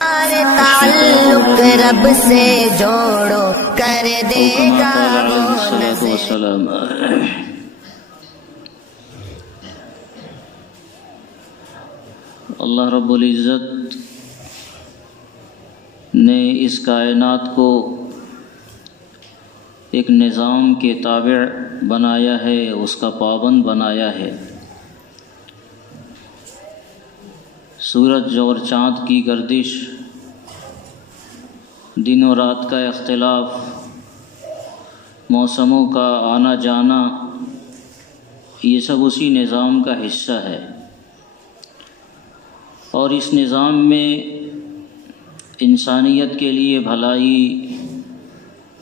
تعلق رب سے جوڑو کر دے گا وہ اللہ رب العزت نے اس کائنات کو ایک نظام کے تابع بنایا ہے، اس کا پابند بنایا ہے۔ سورج اور چاند کی گردش، دن و رات کا اختلاف، موسموں کا آنا جانا، یہ سب اسی نظام کا حصہ ہے۔ اور اس نظام میں انسانیت کے لیے بھلائی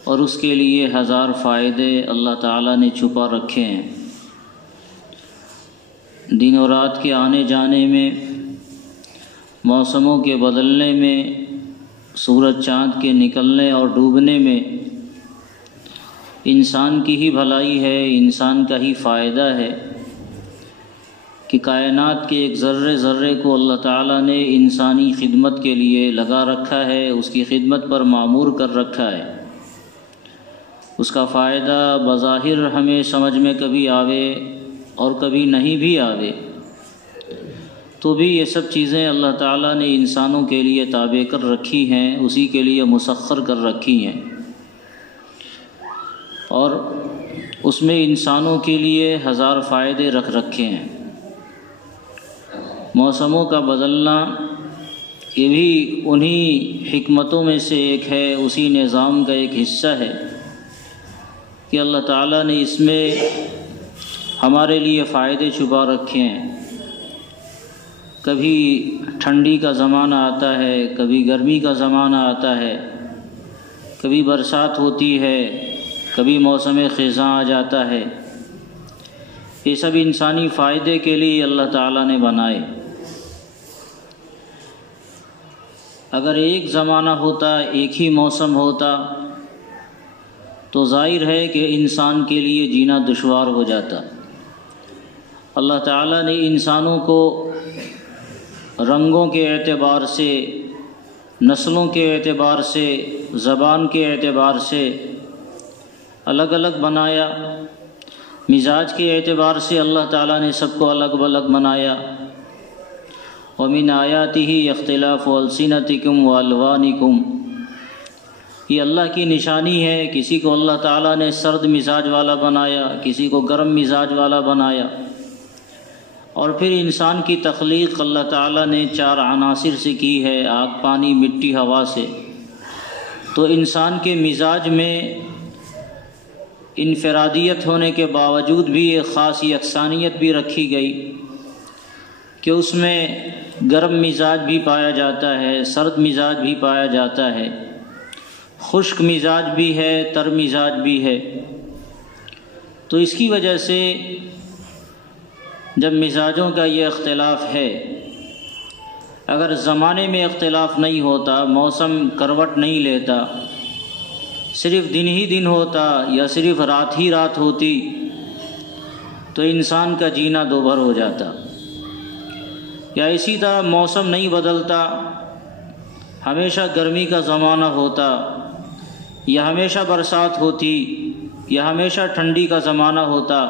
اور اس کے لیے ہزار فائدے اللہ تعالیٰ نے چھپا رکھے ہیں۔ دن و رات کے آنے جانے میں، موسموں کے بدلنے میں، سورج چاند کے نکلنے اور ڈوبنے میں انسان کی ہی بھلائی ہے، انسان کا ہی فائدہ ہے کہ کائنات کے ایک ذرے ذرے کو اللہ تعالیٰ نے انسانی خدمت کے لیے لگا رکھا ہے، اس کی خدمت پر معمور کر رکھا ہے۔ اس کا فائدہ بظاہر ہمیں سمجھ میں کبھی آوے اور کبھی نہیں بھی آوے، تو بھی یہ سب چیزیں اللہ تعالیٰ نے انسانوں کے لیے تابع کر رکھی ہیں، اسی کے لیے مسخر کر رکھی ہیں، اور اس میں انسانوں کے لیے ہزار فائدے رکھ رکھے ہیں۔ موسموں کا بدلنا یہ بھی انہی حکمتوں میں سے ایک ہے، اسی نظام کا ایک حصہ ہے کہ اللہ تعالیٰ نے اس میں ہمارے لیے فائدے چھپا رکھے ہیں۔ کبھی ٹھنڈی کا زمانہ آتا ہے، کبھی گرمی کا زمانہ آتا ہے، کبھی برسات ہوتی ہے، کبھی موسم خزاں آ جاتا ہے۔ یہ سب انسانی فائدے کے لیے اللہ تعالیٰ نے بنائے۔ اگر ایک زمانہ ہوتا، ایک ہی موسم ہوتا، تو ظاہر ہے کہ انسان کے لیے جینا دشوار ہو جاتا۔ اللہ تعالیٰ نے انسانوں کو رنگوں کے اعتبار سے، نسلوں کے اعتبار سے، زبان کے اعتبار سے الگ الگ بنایا، مزاج کے اعتبار سے اللہ تعالیٰ نے سب کو الگ الگ بنایا۔ وَمِنْ آيَاتِهِ اخْتِلَافُ أَلْسِنَتِكُمْ وَأَلْوَانِكُمْ، یہ اللہ کی نشانی ہے۔ کسی کو اللہ تعالیٰ نے سرد مزاج والا بنایا، کسی کو گرم مزاج والا بنایا۔ اور پھر انسان کی تخلیق اللہ تعالیٰ نے 4 عناصر سے کی ہے، آگ، پانی، مٹی، ہوا سے۔ تو انسان کے مزاج میں انفرادیت ہونے کے باوجود بھی ایک خاص یکسانیت بھی رکھی گئی کہ اس میں گرم مزاج بھی پایا جاتا ہے، سرد مزاج بھی پایا جاتا ہے، خشک مزاج بھی ہے، تر مزاج بھی ہے۔ تو اس کی وجہ سے جب مزاجوں کا یہ اختلاف ہے، اگر زمانے میں اختلاف نہیں ہوتا، موسم کروٹ نہیں لیتا، صرف دن ہی دن ہوتا یا صرف رات ہی رات ہوتی، تو انسان کا جینا دوبھر ہو جاتا۔ یا اسی طرح موسم نہیں بدلتا، ہمیشہ گرمی کا زمانہ ہوتا، یا ہمیشہ برسات ہوتی، یا ہمیشہ ٹھنڈی کا زمانہ ہوتا،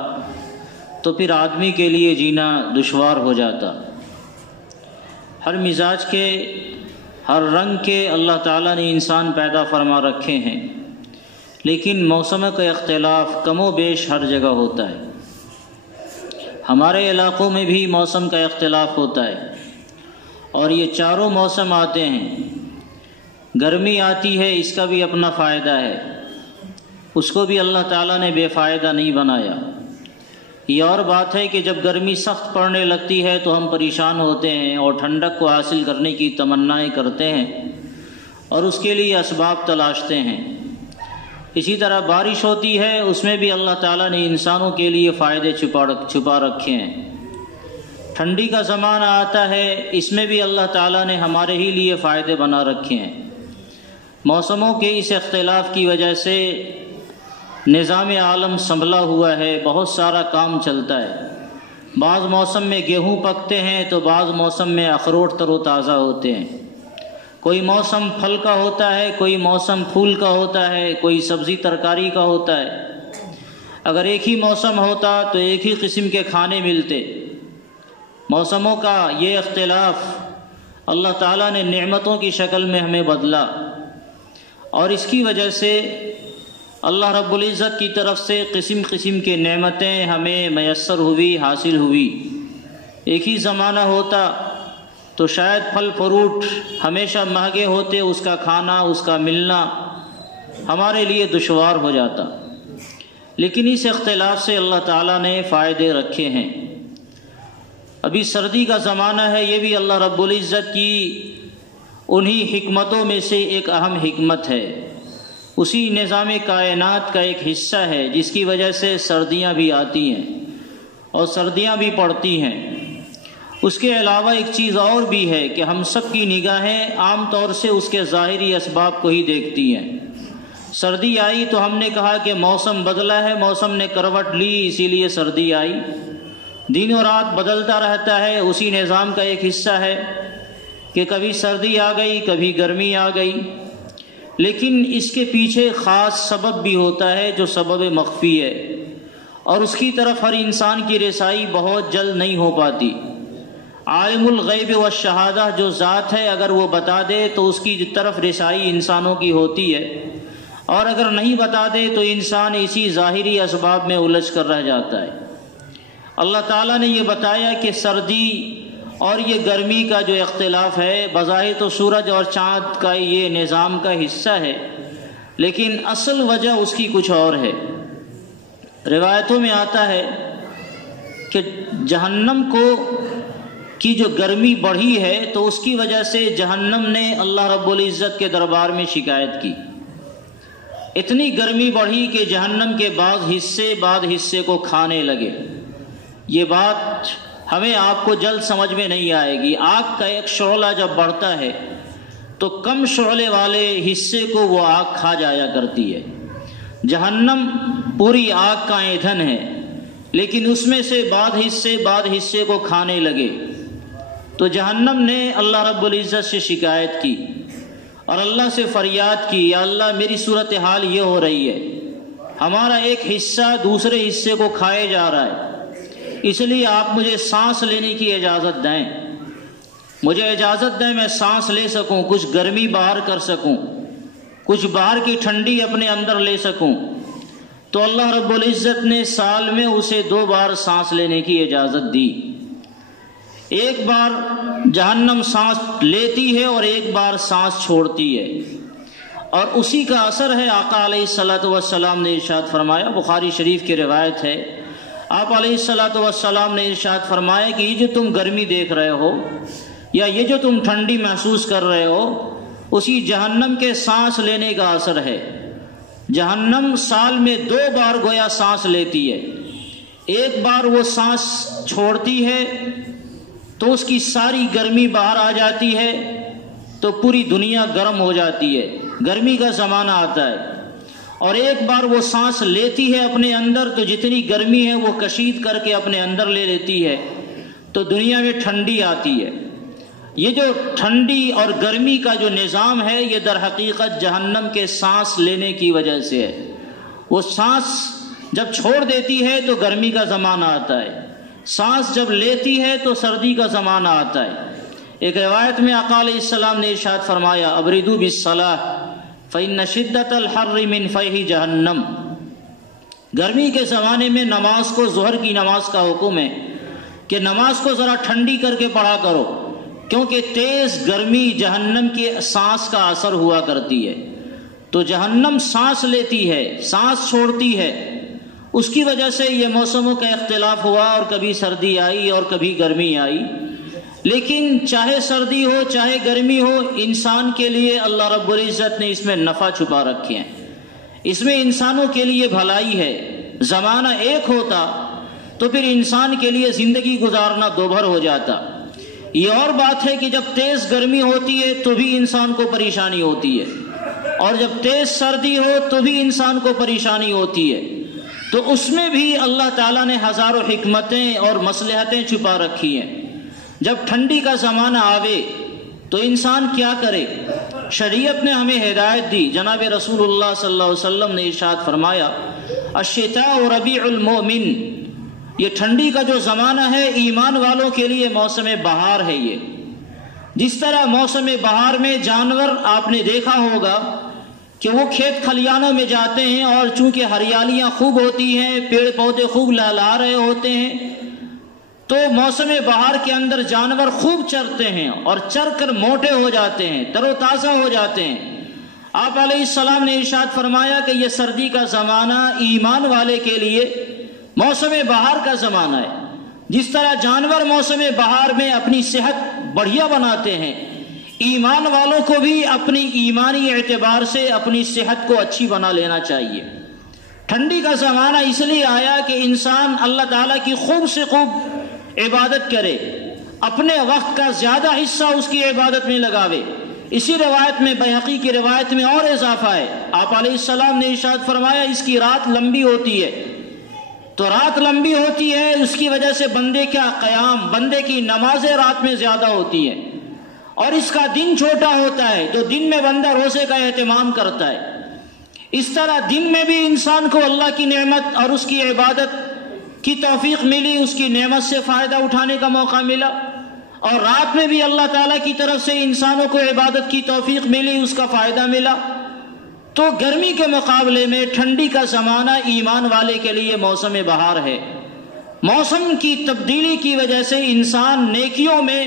تو پھر آدمی کے لیے جینا دشوار ہو جاتا۔ ہر مزاج کے، ہر رنگ کے اللہ تعالیٰ نے انسان پیدا فرما رکھے ہیں، لیکن موسم کا اختلاف کم و بیش ہر جگہ ہوتا ہے۔ ہمارے علاقوں میں بھی موسم کا اختلاف ہوتا ہے، اور یہ چاروں موسم آتے ہیں۔ گرمی آتی ہے، اس کا بھی اپنا فائدہ ہے، اس کو بھی اللہ تعالیٰ نے بے فائدہ نہیں بنایا۔ یہ اور بات ہے کہ جب گرمی سخت پڑنے لگتی ہے تو ہم پریشان ہوتے ہیں اور ٹھنڈک کو حاصل کرنے کی تمنائیں کرتے ہیں اور اس کے لیے اسباب تلاشتے ہیں۔ اسی طرح بارش ہوتی ہے، اس میں بھی اللہ تعالیٰ نے انسانوں کے لیے فائدے چھپا رکھے ہیں۔ ٹھنڈی کا زمانہ آتا ہے، اس میں بھی اللہ تعالیٰ نے ہمارے ہی لیے فائدے بنا رکھے ہیں۔ موسموں کے اس اختلاف کی وجہ سے نظام عالم سنبھلا ہوا ہے، بہت سارا کام چلتا ہے۔ بعض موسم میں گیہوں پکتے ہیں تو بعض موسم میں اخروٹ تر و تازہ ہوتے ہیں۔ کوئی موسم پھل کا ہوتا ہے، کوئی موسم پھول کا ہوتا ہے، کوئی سبزی ترکاری کا ہوتا ہے۔ اگر ایک ہی موسم ہوتا تو ایک ہی قسم کے کھانے ملتے۔ موسموں کا یہ اختلاف اللہ تعالیٰ نے نعمتوں کی شکل میں ہمیں بدلا، اور اس کی وجہ سے اللہ رب العزت کی طرف سے قسم قسم کے نعمتیں ہمیں میسر ہوئی، حاصل ہوئی۔ ایک ہی زمانہ ہوتا تو شاید پھل فروٹ ہمیشہ مہنگے ہوتے، اس کا کھانا، اس کا ملنا ہمارے لیے دشوار ہو جاتا، لیکن اس اختلاف سے اللہ تعالیٰ نے فائدے رکھے ہیں۔ ابھی سردی کا زمانہ ہے، یہ بھی اللہ رب العزت کی انہی حکمتوں میں سے ایک اہم حکمت ہے، اسی نظام کائنات کا ایک حصہ ہے جس کی وجہ سے سردیاں بھی آتی ہیں اور سردیاں بھی پڑتی ہیں۔ اس کے علاوہ ایک چیز اور بھی ہے کہ ہم سب کی نگاہیں عام طور سے اس کے ظاہری اسباب کو ہی دیکھتی ہیں۔ سردی آئی تو ہم نے کہا کہ موسم بدلا ہے، موسم نے کروٹ لی اسی لیے سردی آئی۔ دن و رات بدلتا رہتا ہے، اسی نظام کا ایک حصہ ہے کہ کبھی سردی آ گئی، کبھی گرمی آ گئی، لیکن اس کے پیچھے خاص سبب بھی ہوتا ہے جو سبب مخفی ہے، اور اس کی طرف ہر انسان کی رسائی بہت جلد نہیں ہو پاتی۔ عالم الغیب والشہادہ جو ذات ہے، اگر وہ بتا دے تو اس کی طرف رسائی انسانوں کی ہوتی ہے، اور اگر نہیں بتا دے تو انسان اسی ظاہری اسباب میں الجھ کر رہ جاتا ہے۔ اللہ تعالیٰ نے یہ بتایا کہ سردی اور یہ گرمی کا جو اختلاف ہے بظاہر تو سورج اور چاند کا یہ نظام کا حصہ ہے، لیکن اصل وجہ اس کی کچھ اور ہے۔ روایتوں میں آتا ہے کہ جہنم کی جو گرمی بڑھی ہے تو اس کی وجہ سے جہنم نے اللہ رب العزت کے دربار میں شکایت کی۔ اتنی گرمی بڑھی کہ جہنم کے بعض حصے کو کھانے لگے۔ یہ بات ہمیں آپ کو جلد سمجھ میں نہیں آئے گی۔ آگ کا ایک شعلہ جب بڑھتا ہے تو کم شعلے والے حصے کو وہ آگ کھا جایا کرتی ہے۔ جہنم پوری آگ کا ایندھن ہے، لیکن اس میں سے بعض حصے کو کھانے لگے تو جہنم نے اللہ رب العزت سے شکایت کی اور اللہ سے فریاد کی، یا اللہ میری صورتحال یہ ہو رہی ہے، ہمارا ایک حصہ دوسرے حصے کو کھائے جا رہا ہے، اس لیے آپ مجھے سانس لینے کی اجازت دیں، مجھے اجازت دیں میں سانس لے سکوں، کچھ گرمی باہر کر سکوں، کچھ باہر کی ٹھنڈی اپنے اندر لے سکوں۔ تو اللہ رب العزت نے سال میں اسے 2 بار سانس لینے کی اجازت دی۔ ایک بار جہنم سانس لیتی ہے اور ایک بار سانس چھوڑتی ہے، اور اسی کا اثر ہے۔ آقا علیہ الصلوۃ والسلام نے ارشاد فرمایا، بخاری شریف کی روایت ہے، آپ علیہ الصلوۃ والسلام نے ارشاد فرمایا کہ یہ جو تم گرمی دیکھ رہے ہو یا یہ جو تم ٹھنڈی محسوس کر رہے ہو، اسی جہنم کے سانس لینے کا اثر ہے۔ جہنم سال میں 2 بار گویا سانس لیتی ہے، ایک بار وہ سانس چھوڑتی ہے تو اس کی ساری گرمی باہر آ جاتی ہے تو پوری دنیا گرم ہو جاتی ہے، گرمی کا زمانہ آتا ہے، اور ایک بار وہ سانس لیتی ہے اپنے اندر تو جتنی گرمی ہے وہ کشید کر کے اپنے اندر لے لیتی ہے تو دنیا میں ٹھنڈی آتی ہے۔ یہ جو ٹھنڈی اور گرمی کا جو نظام ہے یہ در حقیقت جہنم کے سانس لینے کی وجہ سے ہے۔ وہ سانس جب چھوڑ دیتی ہے تو گرمی کا زمانہ آتا ہے، سانس جب لیتی ہے تو سردی کا زمانہ آتا ہے۔ ایک روایت میں آقا علیہ السلام نے ارشاد فرمایا، ابردو بالصلاۃ فإن شدت الحر من فیح جہنم۔ گرمی کے زمانے میں نماز کو، ظہر کی نماز کا حکم ہے کہ نماز کو ذرا ٹھنڈی کر کے پڑھا کرو، کیونکہ تیز گرمی جہنم کے سانس کا اثر ہوا کرتی ہے۔ تو جہنم سانس لیتی ہے، سانس چھوڑتی ہے، اس کی وجہ سے یہ موسموں کا اختلاف ہوا، اور کبھی سردی آئی اور کبھی گرمی آئی۔ لیکن چاہے سردی ہو چاہے گرمی ہو، انسان کے لیے اللہ رب العزت نے اس میں نفع چھپا رکھے ہیں، اس میں انسانوں کے لیے بھلائی ہے۔ زمانہ ایک ہوتا تو پھر انسان کے لیے زندگی گزارنا دوبھر ہو جاتا۔ یہ اور بات ہے کہ جب تیز گرمی ہوتی ہے تو بھی انسان کو پریشانی ہوتی ہے، اور جب تیز سردی ہو تو بھی انسان کو پریشانی ہوتی ہے، تو اس میں بھی اللہ تعالیٰ نے ہزاروں حکمتیں اور مصلحتیں چھپا رکھی ہیں۔ جب ٹھنڈی کا زمانہ آوے تو انسان کیا کرے؟ شریعت نے ہمیں ہدایت دی. جناب رسول اللہ صلی اللہ علیہ وسلم نے ارشاد فرمایا الشتاء ربیع المؤمن، یہ ٹھنڈی کا جو زمانہ ہے ایمان والوں کے لیے موسم بہار ہے. یہ جس طرح موسم بہار میں جانور آپ نے دیکھا ہوگا کہ وہ کھیت کھلیانوں میں جاتے ہیں اور چونکہ ہریالیاں خوب ہوتی ہیں، پیڑ پودے خوب لہلا رہے ہوتے ہیں، تو موسم بہار کے اندر جانور خوب چرتے ہیں اور چر کر موٹے ہو جاتے ہیں، تر و تازہ ہو جاتے ہیں. آپ علیہ السلام نے ارشاد فرمایا کہ یہ سردی کا زمانہ ایمان والے کے لیے موسم بہار کا زمانہ ہے. جس طرح جانور موسم بہار میں اپنی صحت بڑھیا بناتے ہیں، ایمان والوں کو بھی اپنی ایمانی اعتبار سے اپنی صحت کو اچھی بنا لینا چاہیے. ٹھنڈی کا زمانہ اس لیے آیا کہ انسان اللہ تعالیٰ کی خوب سے خوب عبادت کرے، اپنے وقت کا زیادہ حصہ اس کی عبادت میں لگاوے. اسی روایت میں، بیہقی کی روایت میں اور اضافہ ہے. آپ علیہ السلام نے ارشاد فرمایا اس کی رات لمبی ہوتی ہے. تو رات لمبی ہوتی ہے، اس کی وجہ سے بندے کا قیام، بندے کی نمازیں رات میں زیادہ ہوتی ہیں، اور اس کا دن چھوٹا ہوتا ہے تو دن میں بندہ روزے کا اہتمام کرتا ہے. اس طرح دن میں بھی انسان کو اللہ کی نعمت اور اس کی عبادت کی توفیق ملی، اس کی نعمت سے فائدہ اٹھانے کا موقع ملا، اور رات میں بھی اللہ تعالیٰ کی طرف سے انسانوں کو عبادت کی توفیق ملی، اس کا فائدہ ملا. تو گرمی کے مقابلے میں ٹھنڈی کا زمانہ ایمان والے کے لیے موسم بہار ہے. موسم کی تبدیلی کی وجہ سے انسان نیکیوں میں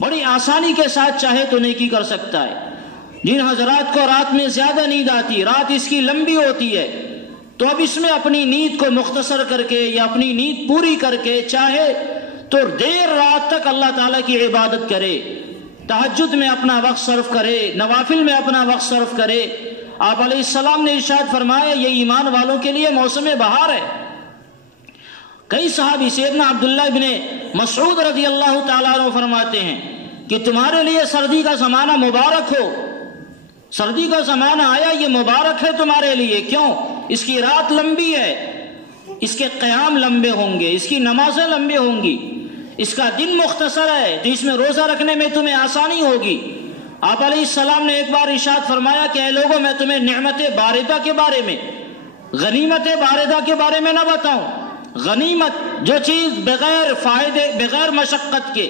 بڑی آسانی کے ساتھ چاہے تو نیکی کر سکتا ہے. جن حضرات کو رات میں زیادہ نیند آتی، رات اس کی لمبی ہوتی ہے، تو اب اس میں اپنی نیند کو مختصر کر کے یا اپنی نیند پوری کر کے چاہے تو دیر رات تک اللہ تعالیٰ کی عبادت کرے، تہجد میں اپنا وقت صرف کرے، نوافل میں اپنا وقت صرف کرے. آپ علیہ السلام نے ارشاد فرمایا یہ ایمان والوں کے لیے موسم بہار ہے. کئی صحابی، سیدنا عبداللہ ابن مسعود رضی اللہ تعالیٰ عنہ فرماتے ہیں کہ تمہارے لیے سردی کا زمانہ مبارک ہو. سردی کا زمانہ آیا، یہ مبارک ہے تمہارے لیے. کیوں؟ اس کی رات لمبی ہے، اس کے قیام لمبے ہوں گے، اس کی نمازیں لمبی ہوں گی، اس کا دن مختصر ہے تو اس میں روزہ رکھنے میں تمہیں آسانی ہوگی. آپ علیہ السلام نے ایک بار ارشاد فرمایا کہ اے لوگوں، میں تمہیں نعمت باردہ کے بارے میں، غنیمت باردہ کے بارے میں نہ بتاؤں؟ غنیمت، جو چیز بغیر فائدے، بغیر مشقت کے،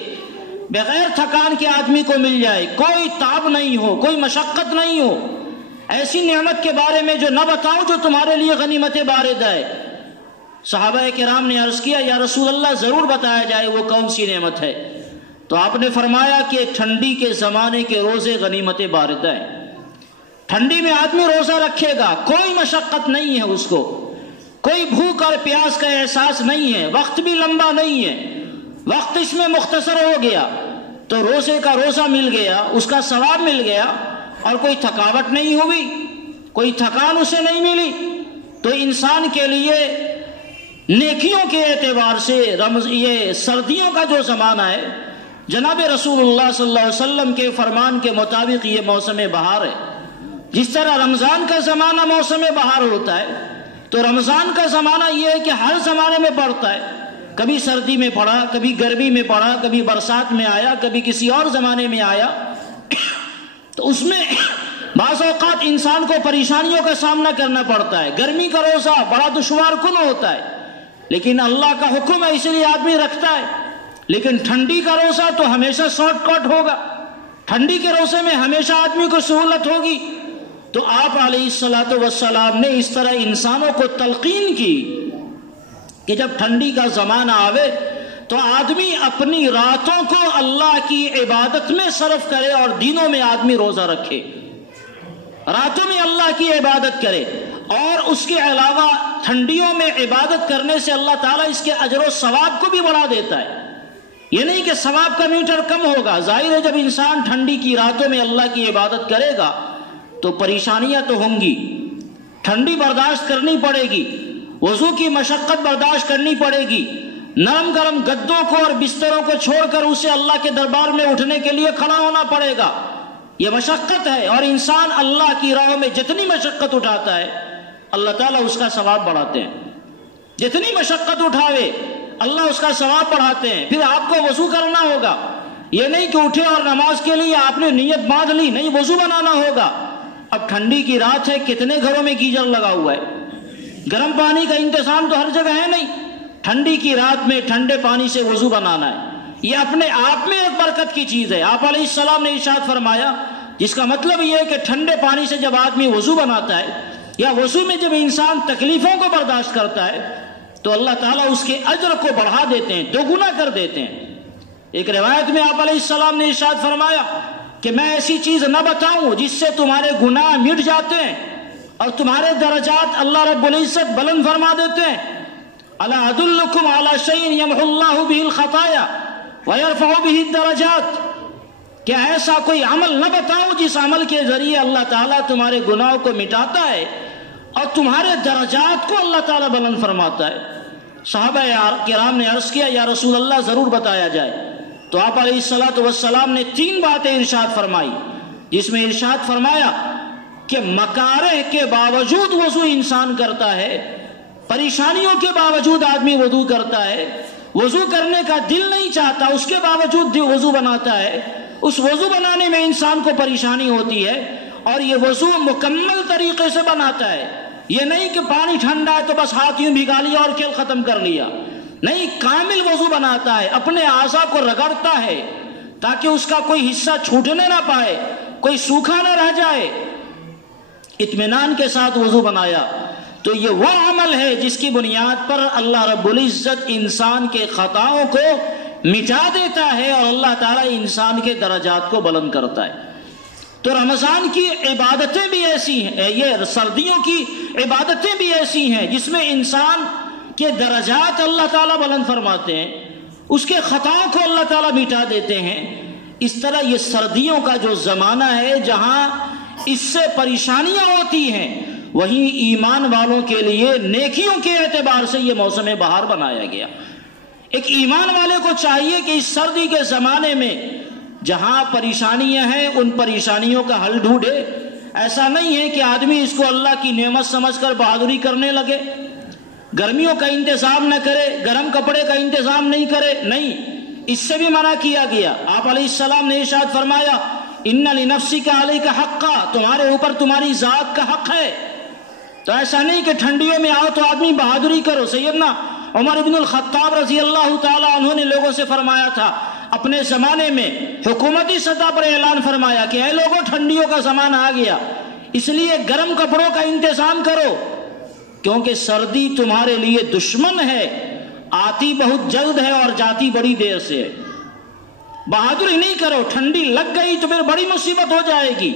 بغیر تھکان کے آدمی کو مل جائے، کوئی تعب نہیں ہو، کوئی مشقت نہیں ہو، ایسی نعمت کے بارے میں جو نہ بتاؤں جو تمہارے لیے غنیمت باردہ ہے. صحابہ کرام نے عرض کیا یا رسول اللہ ضرور بتایا جائے وہ کون سی نعمت ہے. تو آپ نے فرمایا کہ ٹھنڈی کے زمانے کے روزے غنیمت باردہ ہیں. ٹھنڈی میں آدمی روزہ رکھے گا، کوئی مشقت نہیں ہے، اس کو کوئی بھوک اور پیاس کا احساس نہیں ہے، وقت بھی لمبا نہیں ہے، وقت اس میں مختصر ہو گیا تو روزے کا روزہ مل گیا، اس کا ثواب مل گیا، اور کوئی تھکاوٹ نہیں ہوئی، کوئی تھکان اسے نہیں ملی. تو انسان کے لیے نیکیوں کے اعتبار سے یہ سردیوں کا جو زمانہ ہے، جناب رسول اللہ صلی اللہ علیہ وسلم کے فرمان کے مطابق یہ موسم بہار ہے. جس طرح رمضان کا زمانہ موسم بہار ہوتا ہے، تو رمضان کا زمانہ یہ ہے کہ ہر زمانے میں پڑتا ہے. کبھی سردی میں پڑا، کبھی گرمی میں پڑا، کبھی برسات میں آیا، کبھی کسی اور زمانے میں آیا. تو اس میں بعض اوقات انسان کو پریشانیوں کا سامنا کرنا پڑتا ہے. گرمی کا روزہ بڑا دشوار کن ہوتا ہے، لیکن اللہ کا حکم ہے اس لیے آدمی رکھتا ہے. لیکن ٹھنڈی کا روزہ تو ہمیشہ شارٹ کٹ ہوگا، ٹھنڈی کے روزے میں ہمیشہ آدمی کو سہولت ہوگی. تو آپ علیہ الصلوۃ والسلام نے اس طرح انسانوں کو تلقین کی کہ جب ٹھنڈی کا زمانہ آوے تو آدمی اپنی راتوں کو اللہ کی عبادت میں صرف کرے اور دنوں میں آدمی روزہ رکھے. راتوں میں اللہ کی عبادت کرے، اور اس کے علاوہ ٹھنڈیوں میں عبادت کرنے سے اللہ تعالیٰ اس کے اجر و ثواب کو بھی بڑھا دیتا ہے. یہ نہیں کہ ثواب کا میٹر کم ہوگا. ظاہر ہے جب انسان ٹھنڈی کی راتوں میں اللہ کی عبادت کرے گا تو پریشانیاں تو ہوں گی، ٹھنڈی برداشت کرنی پڑے گی، وضو کی مشقت برداشت کرنی پڑے گی، نرم گرم گدوں کو اور بستروں کو چھوڑ کر اسے اللہ کے دربار میں اٹھنے کے لیے کھڑا ہونا پڑے گا. یہ مشقت ہے، اور انسان اللہ کی راہ میں جتنی مشقت اٹھاتا ہے اللہ تعالیٰ اس کا ثواب بڑھاتے ہیں. جتنی مشقت اٹھاوے اللہ اس کا ثواب بڑھاتے ہیں. پھر آپ کو وضو کرنا ہوگا، یہ نہیں کہ اٹھے اور نماز کے لیے آپ نے نیت باندھ لی، نہیں، وضو بنانا ہوگا۔ اب ٹھنڈی کی رات ہے، کتنے گھروں میں گیزر لگا ہوا ہے، گرم پانی کا انتظام تو ہر جگہ ہے نہیں، ٹھنڈی کی رات میں ٹھنڈے پانی سے وضو بنانا ہے، یہ اپنے آپ میں ایک برکت کی چیز ہے۔ آپ علیہ السلام نے ارشاد فرمایا، جس کا مطلب یہ ہے کہ ٹھنڈے پانی سے جب آدمی وضو بناتا ہے یا وضو میں جب انسان تکلیفوں کو برداشت کرتا ہے تو اللہ تعالیٰ اس کے اجر کو بڑھا دیتے ہیں، دوگنا کر دیتے ہیں۔ ایک روایت میں آپ علیہ السلام نے ارشاد فرمایا کہ میں ایسی چیز نہ بتاؤں جس سے تمہارے گناہ مٹ جاتے ہیں اور تمہارے درجات اللہ رب العزت بلند فرما دیتے ہیں۔ الا ادلکم علی شیء یمحو اللہ بہ الخطایا ویرفع بہ الدرجات، کیا ایسا کوئی عمل نہ بتاؤں جس عمل کے ذریعے اللہ تعالیٰ تمہارے گناہوں کو مٹاتا ہے اور تمہارے درجات کو اللہ تعالیٰ بلند فرماتا ہے۔ صحابہ کرام نے عرض کیا، یا رسول اللہ ضرور بتایا جائے۔ تو آپ علیہ السلام نے 3 باتیں ارشاد فرمائی، جس میں ارشاد فرمایا کہ مکارہ کے باوجود وضو انسان کرتا ہے، پریشانیوں کے باوجود آدمی وضو کرتا ہے، وضو کرنے کا دل نہیں چاہتا اس کے باوجود وضو بناتا ہے، اس وضو بنانے میں انسان کو پریشانی ہوتی ہے اور یہ وضو مکمل طریقے سے بناتا ہے۔ یہ نہیں کہ پانی ٹھنڈا ہے تو بس ہاتھ یوں بھگا لیا اور کھیل ختم کر لیا، نہیں، کامل وضو بناتا ہے، اپنے اعضاء کو رگڑتا ہے تاکہ اس کا کوئی حصہ چھوٹنے نہ پائے، کوئی سوکھا نہ رہ جائے، اطمینان کے ساتھ وضو بنایا۔ تو یہ وہ عمل ہے جس کی بنیاد پر اللہ رب العزت انسان کے خطاؤں کو مٹا دیتا ہے اور اللہ تعالیٰ انسان کے درجات کو بلند کرتا ہے۔ تو رمضان کی عبادتیں بھی ایسی ہیں، یہ سردیوں کی عبادتیں بھی ایسی ہیں جس میں انسان کے درجات اللہ تعالیٰ بلند فرماتے ہیں، اس کے خطاؤں کو اللہ تعالیٰ مٹا دیتے ہیں۔ اس طرح یہ سردیوں کا جو زمانہ ہے جہاں اس سے پریشانیاں ہوتی ہیں، وہیں ایمان والوں کے لیے نیکیوں کے اعتبار سے یہ موسم بہار بنایا گیا۔ ایک ایمان والے کو چاہیے کہ اس سردی کے زمانے میں جہاں پریشانیاں ہیں ان پریشانیوں کا حل ڈھونڈے۔ ایسا نہیں ہے کہ آدمی اس کو اللہ کی نعمت سمجھ کر بہادری کرنے لگے، گرمیوں کا انتظام نہ کرے، گرم کپڑے کا انتظام نہیں کرے، نہیں، اس سے بھی منع کیا گیا۔ آپ علیہ السلام نے ارشاد فرمایا، ان لنفسک علیک حقا، تمہارے اوپر تمہاری ذات کا حق ہے۔ تو ایسا نہیں کہ ٹھنڈیوں میں آؤ تو آدمی بہادری کرو۔ سیدنا عمر بن الخطاب رضی اللہ تعالی عنہ نے لوگوں سے فرمایا تھا، اپنے زمانے میں حکومتی سطح پر اعلان فرمایا کہ اے لوگوں، ٹھنڈیوں کا زمانہ آ گیا، اس لیے گرم کپڑوں کا انتظام کرو، کیونکہ سردی تمہارے لیے دشمن ہے، آتی بہت جلد ہے اور جاتی بڑی دیر سے ہے۔ بہادری نہیں کرو، ٹھنڈی لگ گئی تو پھر بڑی مصیبت ہو جائے گی،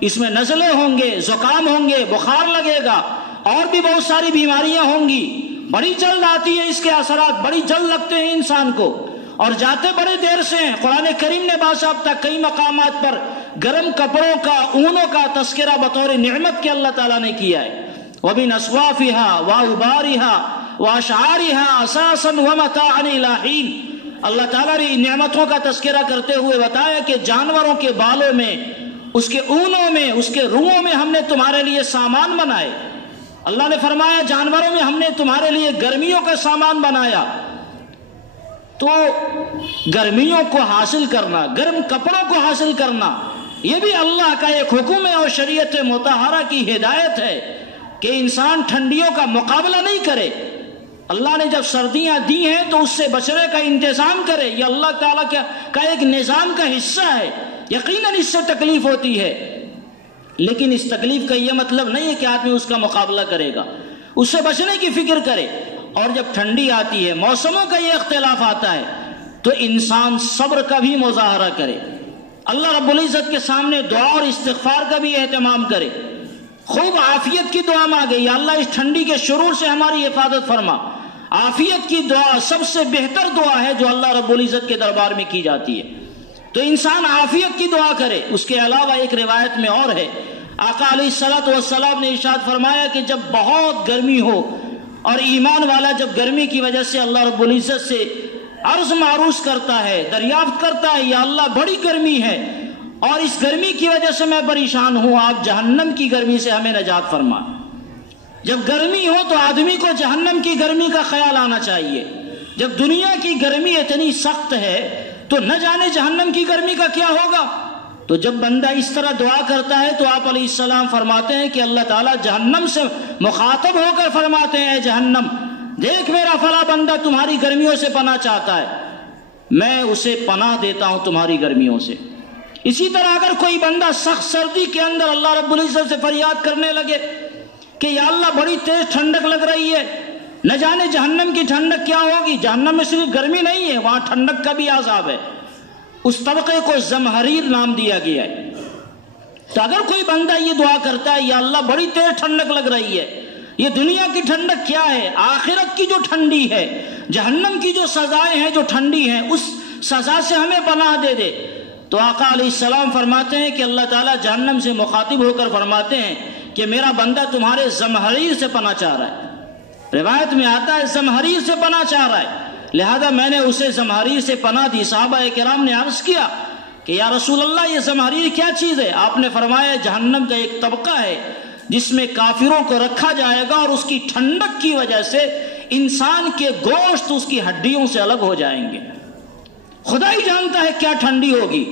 اس میں نزلے ہوں گے، زکام ہوں گے، بخار لگے گا، اور بھی بہت ساری بیماریاں ہوں گی، بڑی جلد آتی ہے، اس کے اثرات بڑی جلد لگتے ہیں انسان کو اور جاتے بڑے دیر سے ہیں۔ قرآن کریم نے باضابطہ کئی مقامات پر گرم کپڑوں کا، اونوں کا تذکرہ بطور نعمت کے اللہ تعالیٰ نے کیا ہے۔ وَمِنْ أَصْوَافِهَا وَأَوْبَارِهَا وَأَشْعَارِهَا أَثَاثًا وَمَتَاعًا إِلَىٰ حِينٍ۔ اللہ تعالیٰ نے ان نعمتوں کا تذکرہ کرتے ہوئے بتایا کہ جانوروں کے بالوں میں، اس کے اونوں میں، اس کے روؤں میں ہم نے تمہارے لیے سامان بنائے۔ اللہ نے فرمایا جانوروں میں ہم نے تمہارے لیے گرمیوں کا سامان بنایا۔ تو گرمیوں کو حاصل کرنا، گرم کپڑوں کو حاصل کرنا، یہ بھی اللہ کا ایک حکم ہے اور شریعت مطہرہ کی ہدایت ہے کہ انسان ٹھنڈیوں کا مقابلہ نہیں کرے۔ اللہ نے جب سردیاں دی ہیں تو اس سے بچنے کا انتظام کرے، یہ اللہ تعالیٰ کا ایک نظام کا حصہ ہے۔ یقیناً اس سے تکلیف ہوتی ہے، لیکن اس تکلیف کا یہ مطلب نہیں ہے کہ آدمی اس کا مقابلہ کرے گا، اس سے بچنے کی فکر کرے۔ اور جب ٹھنڈی آتی ہے، موسموں کا یہ اختلاف آتا ہے، تو انسان صبر کا بھی مظاہرہ کرے، اللہ رب العزت کے سامنے دعا اور استغفار کا بھی اہتمام کرے، خوب عافیت کی دعا مانگے، یا اللہ اس ٹھنڈی کے شرور سے ہماری حفاظت فرما۔ عافیت کی دعا سب سے بہتر دعا ہے جو اللہ رب العزت کے دربار میں کی جاتی ہے، تو انسان عافیت کی دعا کرے۔ اس کے علاوہ ایک روایت میں اور ہے، آقا علیہ السلام نے ارشاد فرمایا کہ جب بہت گرمی ہو اور ایمان والا جب گرمی کی وجہ سے اللہ رب العزت سے عرض معروض کرتا ہے، دریافت کرتا ہے، یا اللہ بڑی گرمی ہے اور اس گرمی کی وجہ سے میں پریشان ہوں، آپ جہنم کی گرمی سے ہمیں نجات فرما۔ جب گرمی ہو تو آدمی کو جہنم کی گرمی کا خیال آنا چاہیے۔ جب دنیا کی گرمی اتنی سخت ہے تو نہ جانے جہنم کی گرمی کا کیا ہوگا۔ تو جب بندہ اس طرح دعا کرتا ہے تو آپ علیہ السلام فرماتے ہیں کہ اللہ تعالیٰ جہنم سے مخاطب ہو کر فرماتے ہیں، اے جہنم دیکھ میرا فلاں بندہ تمہاری گرمیوں سے پناہ چاہتا ہے، میں اسے پناہ دیتا ہوں تمہاری گرمیوں سے۔ اسی طرح اگر کوئی بندہ سخت سردی کے اندر اللہ رب العزت سے فریاد کرنے لگے کہ یا اللہ بڑی تیز ٹھنڈک لگ رہی ہے، نہ جانے جہنم کی ٹھنڈک کیا ہوگی، جہنم میں صرف گرمی نہیں ہے، وہاں ٹھنڈک کا بھی عذاب ہے، اس طبقے کو زمہریر نام دیا گیا ہے۔ تو اگر کوئی بندہ یہ دعا کرتا ہے یا اللہ بڑی تیز ٹھنڈک لگ رہی ہے، یہ دنیا کی ٹھنڈک کیا ہے، آخرت کی جو ٹھنڈی ہے، جہنم کی جو سزائیں ہیں جو ٹھنڈی ہیں، اس سزا سے ہمیں پناہ دے دے، تو آقا علیہ السلام فرماتے ہیں کہ اللہ تعالیٰ جہنم سے مخاطب ہو کر فرماتے ہیں کہ میرا بندہ تمہارے زمہریر سے پناہ چاہ رہا ہے۔ روایت میں آتا ہے زمہریر سے پناہ چاہ رہا ہے، لہذا میں نے اسے زمہریر سے پناہ دی۔ صحابہ کرام نے عرض کیا کہ یا رسول اللہ یہ زمہریر کیا چیز ہے؟ آپ نے فرمایا جہنم کا ایک طبقہ ہے جس میں کافروں کو رکھا جائے گا اور اس کی ٹھنڈک کی وجہ سے انسان کے گوشت اس کی ہڈیوں سے الگ ہو جائیں گے۔ خدا ہی جانتا ہے کیا ٹھنڈی ہوگی۔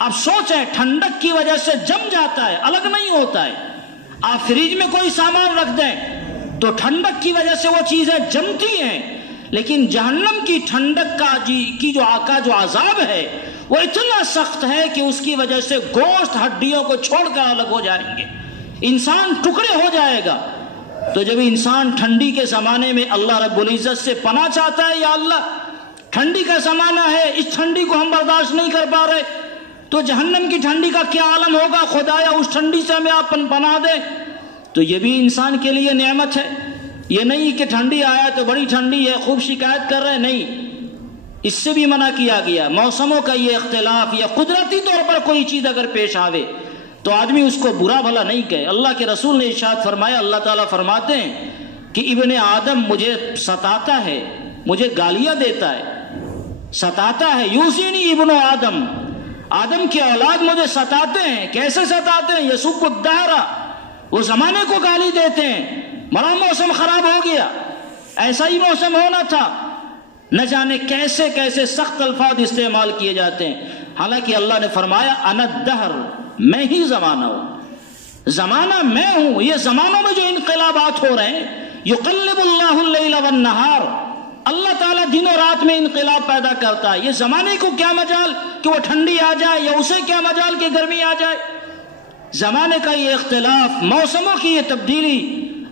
اب سوچیں، ٹھنڈک کی وجہ سے جم جاتا ہے، الگ نہیں ہوتا ہے۔ آپ فریج میں کوئی سامان رکھ دیں تو ٹھنڈک کی وجہ سے وہ چیزیں جمتی ہیں، لیکن جہنم کی ٹھنڈک کی جو عذاب ہے وہ اتنا سخت ہے کہ اس کی وجہ سے گوشت ہڈیوں کو چھوڑ کر الگ ہو جائیں گے، انسان ٹکڑے ہو جائے گا۔ تو جب انسان ٹھنڈی کے زمانے میں اللہ رب العزت سے پناہ چاہتا ہے، یا اللہ ٹھنڈی کا زمانہ ہے، اس ٹھنڈی کو ہم برداشت نہیں کر پا رہے، تو جہنم کی ٹھنڈی کا کیا عالم ہوگا، خدایا اس ٹھنڈی سے ہمیں آپ پناہ دیں۔ تو یہ بھی انسان کے لیے نعمت ہے، یہ نہیں کہ ٹھنڈی آیا تو بڑی ٹھنڈی ہے خوب شکایت کر رہے، نہیں، اس سے بھی منع کیا گیا۔ موسموں کا یہ اختلاف یا قدرتی طور پر کوئی چیز اگر پیش آوے تو آدمی اس کو برا بھلا نہیں کہے۔ اللہ کے رسول نے ارشاد فرمایا، اللہ تعالیٰ فرماتے ہیں کہ ابن آدم مجھے ستاتا ہے، مجھے گالیاں دیتا ہے، ستاتا ہے، یوزینی ابن آدم، آدم کی اولاد مجھے ستاتے ہیں۔ کیسے ستاتے ہیں؟ یسب الدہر، وہ زمانے کو گالی دیتے ہیں، بڑا موسم خراب ہو گیا، ایسا ہی موسم ہونا تھا، نہ جانے کیسے کیسے سخت الفاظ استعمال کیے جاتے ہیں۔ حالانکہ اللہ نے فرمایا انا الدہر، میں ہی زمانہ ہوں، زمانہ میں ہوں۔ یہ زمانوں میں جو انقلابات ہو رہے ہیں، یقلب اللہ اللیل والنہار، اللہ تعالیٰ دن و رات میں انقلاب پیدا کرتا ہے۔ یہ زمانے کو کیا مجال کہ وہ ٹھنڈی آ جائے، یا اسے کیا مجال کہ گرمی آ جائے۔ زمانے کا یہ اختلاف، موسموں کی یہ تبدیلی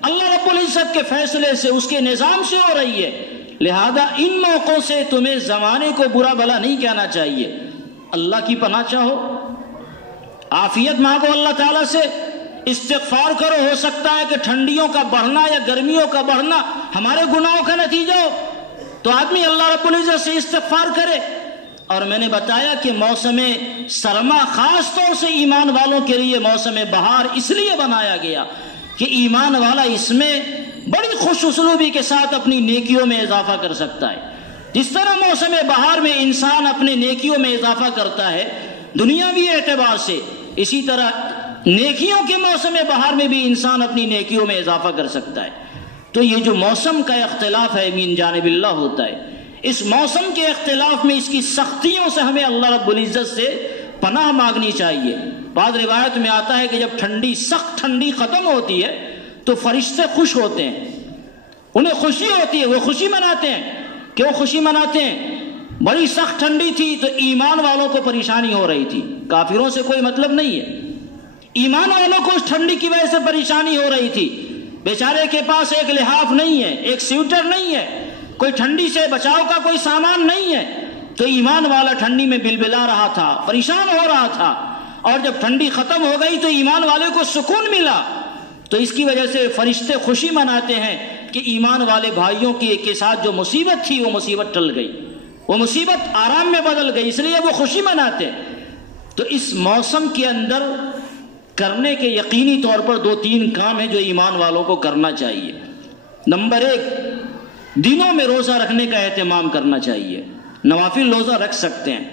اللہ رب العزت کے فیصلے سے، اس کے نظام سے ہو رہی ہے۔ لہذا ان موقعوں سے تمہیں زمانے کو برا بھلا نہیں کہنا چاہیے، اللہ کی پناہ چاہو، عافیت مانگو اللہ تعالیٰ سے، استغفار کرو۔ ہو سکتا ہے کہ ٹھنڈیوں کا بڑھنا یا گرمیوں کا بڑھنا ہمارے گناہوں کا نتیجہ ہو، تو آدمی اللہ رب العزت سے استغفار کرے۔ اور میں نے بتایا کہ موسم سرما خاص طور سے ایمان والوں کے لیے موسم بہار اس لیے بنایا گیا کہ ایمان والا اس میں بڑی خوش اسلوبی کے ساتھ اپنی نیکیوں میں اضافہ کر سکتا ہے۔ جس طرح موسم بہار میں انسان اپنے نیکیوں میں اضافہ کرتا ہے دنیاوی اعتبار سے، اسی طرح نیکیوں کے موسم بہار میں بھی انسان اپنی نیکیوں میں اضافہ کر سکتا ہے۔ تو یہ جو موسم کا اختلاف ہے من جانب اللہ ہوتا ہے، اس موسم کے اختلاف میں اس کی سختیوں سے ہمیں اللہ رب العزت سے پناہ مانگنی چاہیے۔ بعض روایت میں آتا ہے کہ جب ٹھنڈی، سخت ٹھنڈی ختم ہوتی ہے تو فرشتے خوش ہوتے ہیں، انہیں خوشی ہوتی ہے، وہ خوشی مناتے ہیں۔ کیوں خوشی مناتے ہیں؟ بڑی سخت ٹھنڈی تھی تو ایمان والوں کو پریشانی ہو رہی تھی، کافروں سے کوئی مطلب نہیں ہے، ایمان والوں کو اس ٹھنڈی کی وجہ سے پریشانی ہو رہی تھی۔ بیچارے کے پاس ایک لحاف نہیں ہے، ایک سویٹر نہیں ہے، کوئی ٹھنڈی سے بچاؤ کا کوئی سامان نہیں ہے، تو ایمان والا ٹھنڈی میں بلبلا رہا تھا، پریشان ہو رہا تھا، اور جب ٹھنڈی ختم ہو گئی تو ایمان والے کو سکون ملا۔ تو اس کی وجہ سے فرشتے خوشی مناتے ہیں کہ ایمان والے بھائیوں کے ساتھ جو مصیبت تھی وہ مصیبت ٹل گئی، وہ مصیبت آرام میں بدل گئی، اس لیے وہ خوشی مناتے ہیں۔ تو اس موسم کے اندر کرنے کے یقینی طور پر 2-3 کام ہیں جو ایمان والوں کو کرنا چاہیے۔ نمبر 1، دنوں میں روزہ رکھنے کا اہتمام کرنا چاہیے، نوافل روزہ رکھ سکتے ہیں۔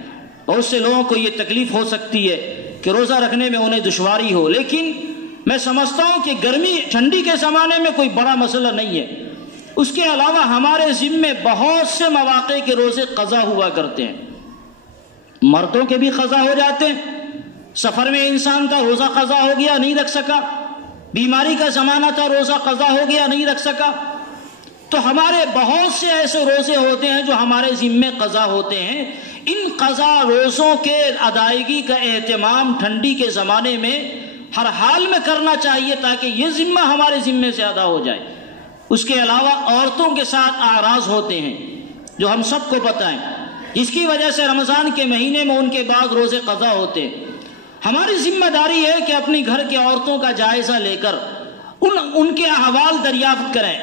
بہت سے لوگوں کو یہ تکلیف ہو سکتی ہے کہ روزہ رکھنے میں انہیں دشواری ہو، لیکن میں سمجھتا ہوں کہ گرمی ٹھنڈی کے زمانے میں کوئی بڑا مسئلہ نہیں ہے۔ اس کے علاوہ ہمارے ذمے بہت سے مواقع کے روزے قضا ہوا کرتے ہیں، مردوں کے بھی قضا ہو جاتے ہیں، سفر میں انسان کا روزہ قضا ہو گیا نہیں رکھ سکا، بیماری کا زمانہ تھا روزہ قضا ہو گیا نہیں رکھ سکا، تو ہمارے بہت سے ایسے روزے ہوتے ہیں جو ہمارے ذمے قضا ہوتے ہیں۔ ان قضا روزوں کے ادائیگی کا اہتمام ٹھنڈی کے زمانے میں ہر حال میں کرنا چاہیے تاکہ یہ ذمہ ہمارے ذمے سے ادا ہو جائے۔ اس کے علاوہ عورتوں کے ساتھ اعراض ہوتے ہیں جو ہم سب کو پتہ ہے، جس کی وجہ سے رمضان کے مہینے میں ان کے بعد روزے قضا ہوتے ہیں۔ ہماری ذمہ داری ہے کہ اپنی گھر کی عورتوں کا جائزہ لے کر ان کے احوال دریافت کریں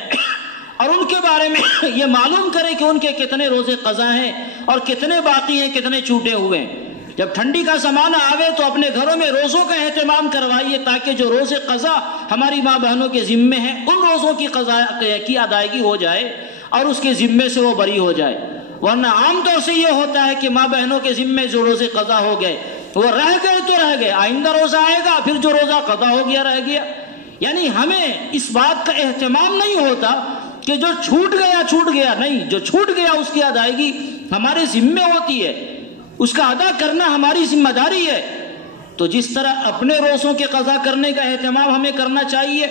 اور ان کے بارے میں یہ معلوم کریں کہ ان کے کتنے روزے قضا ہیں اور کتنے باقی ہیں، کتنے چھوٹے ہوئے ہیں۔ جب ٹھنڈی کا زمانہ آوے تو اپنے گھروں میں روزوں کا اہتمام کروائیے تاکہ جو روزے قضا ہماری ماں بہنوں کے ذمے ہیں ان روزوں کی قضا کی ادائیگی ہو جائے اور اس کے ذمے سے وہ بری ہو جائے۔ ورنہ عام طور سے یہ ہوتا ہے کہ ماں بہنوں کے ذمے جو روزے قضا ہو گئے وہ رہ گئے تو رہ گئے، آئندہ روزہ آئے گا پھر جو روزہ قضا ہو گیا رہ گیا۔ یعنی ہمیں اس بات کا اہتمام نہیں ہوتا کہ جو چھوٹ گیا نہیں، جو چھوٹ گیا اس کی ادائیگی ہمارے ذمے ہوتی ہے، اس کا ادا کرنا ہماری ذمہ داری ہے۔ تو جس طرح اپنے روزوں کے قضا کرنے کا اہتمام ہمیں کرنا چاہیے،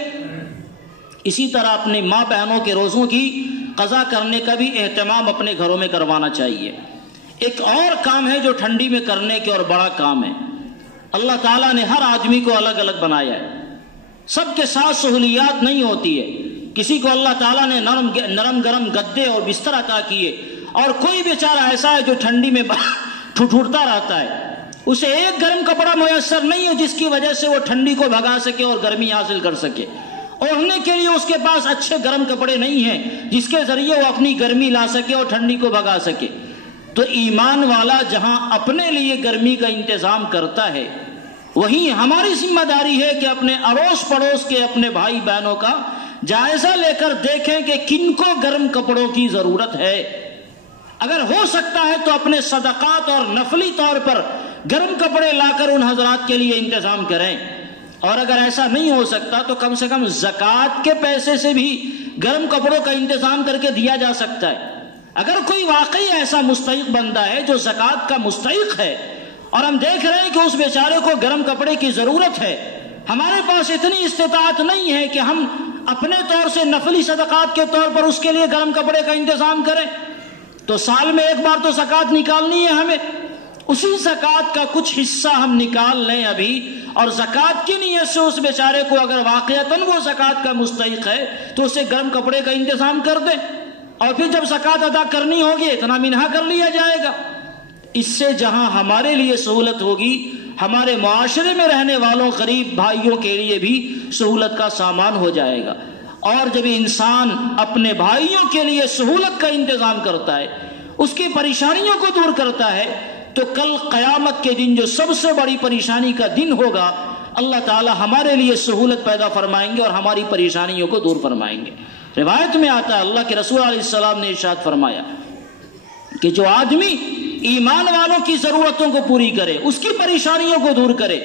اسی طرح اپنی ماں بہنوں کے روزوں کی قضا کرنے کا بھی اہتمام اپنے گھروں میں کروانا چاہیے۔ ایک اور کام ہے جو ٹھنڈی میں کرنے کے اور بڑا کام ہے، اللہ تعالیٰ نے ہر آدمی کو الگ الگ بنایا ہے، سب کے ساتھ سہولیات نہیں ہوتی ہے۔ کسی کو اللہ تعالیٰ نے نرم گرم گدے اور بستر عطا کیے، اور کوئی بیچارہ ایسا ہے جو ٹھنڈی میں ٹھٹھرتا رہتا ہے، اسے ایک گرم کپڑا میسر نہیں ہے جس کی وجہ سے وہ ٹھنڈی کو بھگا سکے اور گرمی حاصل کر سکے۔ اوڑھنے کے لیے اس کے پاس اچھے گرم کپڑے نہیں ہیں جس کے ذریعے وہ اپنی گرمی لا سکے اور ٹھنڈی کو بھگا سکے۔ تو ایمان والا جہاں اپنے لیے گرمی کا انتظام کرتا ہے، وہیں ہماری ذمہ داری ہے کہ اپنے اڑوس پڑوس کے اپنے بھائی بہنوں کا جائزہ لے کر دیکھیں کہ کن کو گرم کپڑوں کی ضرورت ہے۔ اگر ہو سکتا ہے تو اپنے صدقات اور نفلی طور پر گرم کپڑے لا کر ان حضرات کے لیے انتظام کریں، اور اگر ایسا نہیں ہو سکتا تو کم سے کم زکوٰۃ کے پیسے سے بھی گرم کپڑوں کا انتظام کر کے دیا جا سکتا ہے۔ اگر کوئی واقعی ایسا مستحق بندہ ہے جو زکوٰۃ کا مستحق ہے اور ہم دیکھ رہے ہیں کہ اس بیچارے کو گرم کپڑے کی ضرورت ہے، ہمارے پاس اتنی استطاعت نہیں ہے کہ ہم اپنے طور سے نفلی صدقات کے طور پر اس کے لیے گرم کپڑے کا انتظام کریں، تو سال میں ایک بار تو زکوٰۃ نکالنی ہے ہمیں، اسی زکوٰۃ کا کچھ حصہ ہم نکال لیں ابھی، اور زکوٰۃ کی نیت سے اس بیچارے کو اگر واقعتاً وہ زکوٰۃ کا مستحق ہے تو اسے گرم کپڑے کا انتظام کر دیں، اور پھر جب زکوٰۃ ادا کرنی ہوگی اتنا منہا کر لیا جائے گا۔ اس سے جہاں ہمارے لیے سہولت ہوگی، ہمارے معاشرے میں رہنے والوں غریب بھائیوں کے لیے بھی سہولت کا سامان ہو جائے گا۔ اور جب انسان اپنے بھائیوں کے لیے سہولت کا انتظام کرتا ہے، اس کی پریشانیوں کو دور کرتا ہے، تو کل قیامت کے دن جو سب سے بڑی پریشانی کا دن ہوگا، اللہ تعالی ہمارے لیے سہولت پیدا فرمائیں گے اور ہماری پریشانیوں کو دور فرمائیں گے۔ روایت میں آتا ہے اللہ کے رسول علیہ السلام نے ارشاد فرمایا کہ جو آدمی ایمان والوں کی ضرورتوں کو پوری کرے، اس کی پریشانیوں کو دور کرے،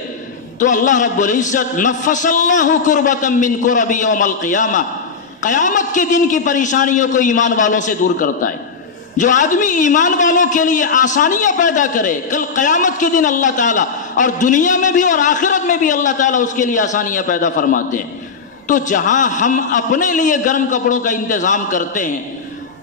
تو اللہ رب العزت نفس اللہ کربۃ من کرب یوم القیامہ، قیامت کے دن کی پریشانیوں کو ایمان والوں سے دور کرتا ہے۔ جو آدمی ایمان والوں کے لیے آسانیاں پیدا کرے، کل قیامت کے دن اللہ تعالیٰ، اور دنیا میں بھی اور آخرت میں بھی اللہ تعالیٰ اس کے لیے آسانیاں پیدا فرماتے ہیں۔ تو جہاں ہم اپنے لیے گرم کپڑوں کا انتظام کرتے ہیں،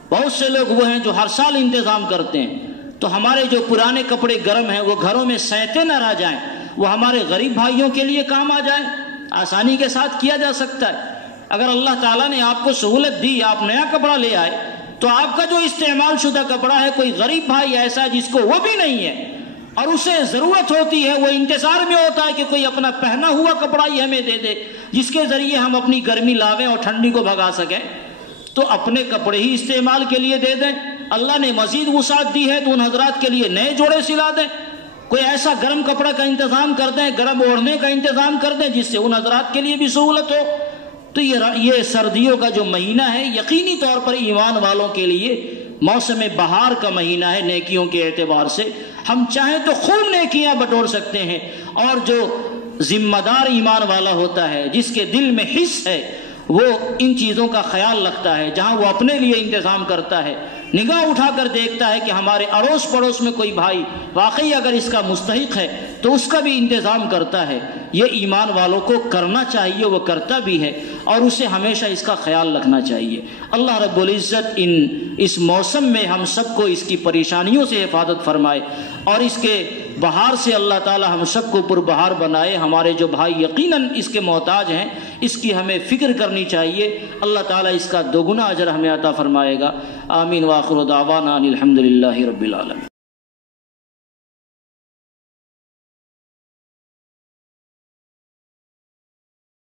بہت سے لوگ وہ ہیں جو ہر سال انتظام کرتے ہیں، تو ہمارے جو پرانے کپڑے گرم ہیں وہ گھروں میں سینتے نہ رہ جائیں، وہ ہمارے غریب بھائیوں کے لیے کام آ جائیں، آسانی کے ساتھ کیا جا سکتا ہے۔ اگر اللہ تعالیٰ نے آپ کو سہولت دی، آپ نیا کپڑا لے آئے، تو آپ کا جو استعمال شدہ کپڑا ہے، کوئی غریب بھائی ایسا ہے جس کو وہ بھی نہیں ہے اور اسے ضرورت ہوتی ہے، وہ انتظار میں ہوتا ہے کہ کوئی اپنا پہنا ہوا کپڑا ہی ہمیں دے دے جس کے ذریعے ہم اپنی گرمی لاویں اور ٹھنڈی کو بھگا سکیں، تو اپنے کپڑے ہی استعمال کے لیے دے دیں۔ اللہ نے مزید وسعت دی ہے تو ان حضرات کے لیے نئے جوڑے سلا دیں، کوئی ایسا گرم کپڑا کا انتظام کر دیں، گرم اوڑھنے کا انتظام کر دیں جس سے ان حضرات کے لیے بھی سہولت ہو۔ تو یہ سردیوں کا جو مہینہ ہے، یقینی طور پر ایمان والوں کے لیے موسم بہار کا مہینہ ہے۔ نیکیوں کے اعتبار سے ہم چاہیں تو خوب نیکیاں بٹور سکتے ہیں، اور جو ذمہ دار ایمان والا ہوتا ہے، جس کے دل میں حس ہے، وہ ان چیزوں کا خیال رکھتا ہے۔ جہاں وہ اپنے لیے انتظام کرتا ہے، نگاہ اٹھا کر دیکھتا ہے کہ ہمارے اڑوس پڑوس میں کوئی بھائی واقعی اگر اس کا مستحق ہے تو اس کا بھی انتظام کرتا ہے. یہ ایمان والوں کو کرنا چاہیے، وہ کرتا بھی ہے، اور اسے ہمیشہ اس کا خیال رکھنا چاہیے. اللہ رب العزت اس موسم میں ہم سب کو اس کی پریشانیوں سے حفاظت فرمائے، اور اس کے بہار سے اللہ تعالی ہم سب کو پربہار بنائے. ہمارے جو بھائی یقیناً اس کے محتاج ہیں، اس کی ہمیں فکر کرنی چاہیے. اللہ تعالی اس کا دوگنا اجر ہمیں عطا فرمائے گا. آمین. وآخر دعوانا ان الحمد للہ رب العالمین.